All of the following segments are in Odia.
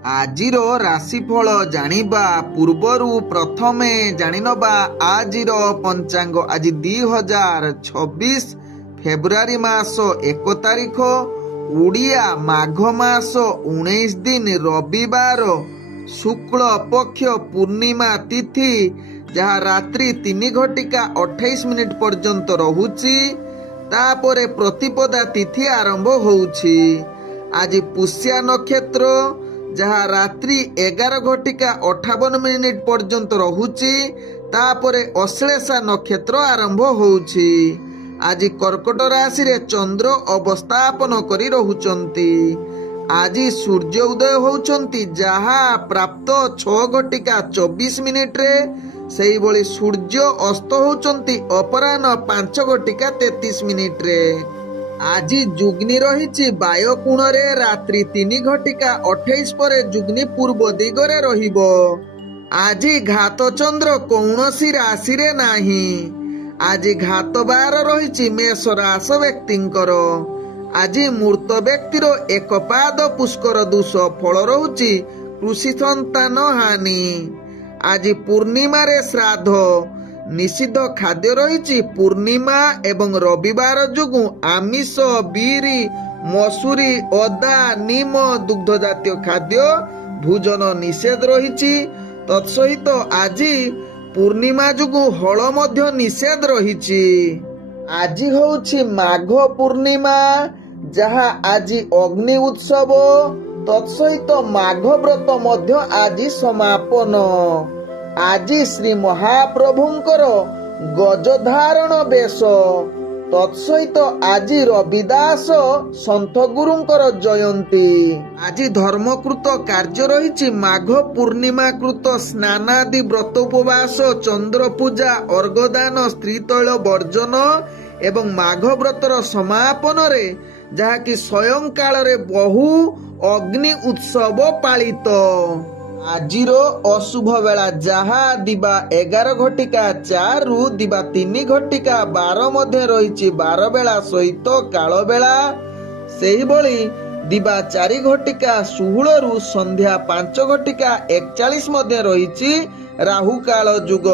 ଆଜିର ରାଶିଫଳ ଜାଣିବା ପୂର୍ବରୁ ପ୍ରଥମେ ଜାଣିନେବା ଆଜିର ପଞ୍ଚାଙ୍ଗ। ଆଜି 2026 ଫେବୃଆରୀ ମାସ 1 ତାରିଖ, ଓଡ଼ିଆ ମାଘ ମାସ 19 ଦିନ, ରବିବାର, ଶୁକ୍ଳ ପକ୍ଷ ପୂର୍ଣ୍ଣିମା ତିଥି, ଯାହା ରାତ୍ରି 3:28 ପର୍ଯ୍ୟନ୍ତ ରହୁଛି। ତାପରେ ପ୍ରତିପଦା ତିଥି ଆରମ୍ଭ ହେଉଛି। ଆଜି ପୁଷ୍ୟା ନକ୍ଷତ୍ର, ଯାହା ରାତ୍ରି 11:58 ପର୍ଯ୍ୟନ୍ତ ରହୁଛି। ତାପରେ ଅଶ୍ଳେଷା ନକ୍ଷତ୍ର ଆରମ୍ଭ ହେଉଛି। ଆଜି କର୍କଟ ରାଶିରେ ଚନ୍ଦ୍ର ଅବସ୍ଥାପନ କରି ରହୁଛନ୍ତି। ଆଜି ସୂର୍ଯ୍ୟ ଉଦୟ ହେଉଛନ୍ତି, ଯାହା ପ୍ରାପ୍ତ 6:24। ସେହିଭଳି ସୂର୍ଯ୍ୟ ଅସ୍ତ ହେଉଛନ୍ତି ଅପରାହ୍ନ 5:33। ଆଜି ଯୁଗ୍ନି ରହିଛି ବାୟୁକୋଣରେ, ରାତ୍ରି 3:28 ପରେ ଯୁଗ୍ନି ପୂର୍ବ ଦିଗରେ ରହିବ। ଆଜି ଘାତ ଚନ୍ଦ୍ର କୌଣସି ରାଶିରେ ନାହିଁ। ଆଜି ଘାତ ବାର ରହିଛି ମେଷ ରାଶି ବ୍ୟକ୍ତିଙ୍କର। ଆଜି ମୃତ ବ୍ୟକ୍ତିର 1 ପାଦ ପୁଷ୍କର ଦୋଷ, ଫଳ ରହୁଛି କୃଷି ସନ୍ତାନ ହାନି। ଆଜି ପୂର୍ଣ୍ଣିମାରେ ଶ୍ରାଦ୍ଧ, ନିଷିଦ୍ଧ ଖାଦ୍ୟ ରହିଛି। ପୂର୍ଣ୍ଣିମା ଏବଂ ରବିବାର ଯୋଗୁଁ ଆମିଷ, ବିରି, ମସୁରୀ, ଅଦା, ନିମ, ଦୁଗ୍ଧ ଜାତୀୟ ଖାଦ୍ୟ ଭୋଜନ ନିଷେଧ ରହିଛି। ତତ୍ସହିତ ଆଜି ପୂର୍ଣ୍ଣିମା ଯୋଗୁଁ ହଳ ମଧ୍ୟ ନିଷେଧ ରହିଛି। ଆଜି ହେଉଛି ମାଘ ପୂର୍ଣ୍ଣିମା, ଯାହା ଆଜି ଅଗ୍ନି ଉତ୍ସବ। ତତ୍ସହିତ ମାଘ ବ୍ରତ ମଧ୍ୟ ଆଜି ସମାପନ। ଆଜି ଶ୍ରୀ ମହାପ୍ରଭୁଙ୍କର ଗଜଧାରଣ ବେଶ। ତତ୍ସହିତ ଆଜି ରବିଦାସ ସନ୍ଥ ଗୁରୁଙ୍କର ଜୟନ୍ତୀ। ଆଜି ଧର୍ମକୃତ କାର୍ଯ୍ୟ ରହିଛି। ମାଘ ପୂର୍ଣ୍ଣିମାକୃତ ସ୍ନାନାଦି ବ୍ରତ, ଉପବାସ, ଚନ୍ଦ୍ର ପୂଜା, ଅର୍ଘଦାନ, ସ୍ତ୍ରୀ ତୈଳ ବର୍ଜନ ଏବଂ ମାଘ ବ୍ରତର ସମାପନରେ, ଯାହାକି ସ୍ୱୟଂ କାଳରେ ବହୁ ଅଗ୍ନି ଉତ୍ସବ ପାଳିତ। ଆଜିର ଅଶୁଭ ବେଳା, ଯାହା ଦିବା 11:04 ରୁ ଦିବା 3:12 ମଧ୍ୟ ରହିଛି, ବାର ବେଳା ସହିତ କାଳ ବେଳା। ସେହିଭଳି ଦିବା 4:16 ରୁ ସନ୍ଧ୍ୟା 5:41 ମଧ୍ୟ ରହିଛି ରାହୁ କାଳ ଯୁଗ।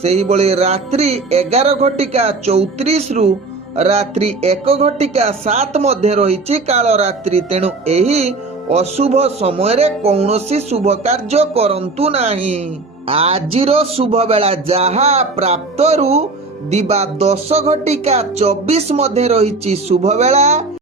ସେହିଭଳି ରାତ୍ରି 11:34 ରୁ ରାତ୍ରି 1:07 ମଧ୍ୟ ରହିଛି କାଳ ରାତ୍ରି। ତେଣୁ ଏହି ଅଶୁଭ ସମୟରେ କୌଣସି ଶୁଭ କାର୍ଯ୍ୟ କରନ୍ତୁ ନାହିଁ। ଆଜିର ଶୁଭ ବେଳା, ଯାହା ପ୍ରାପ୍ତରୁ ଦିବା 10:24 ମଧ୍ୟ ରହିଛି ଶୁଭ ବେଳା।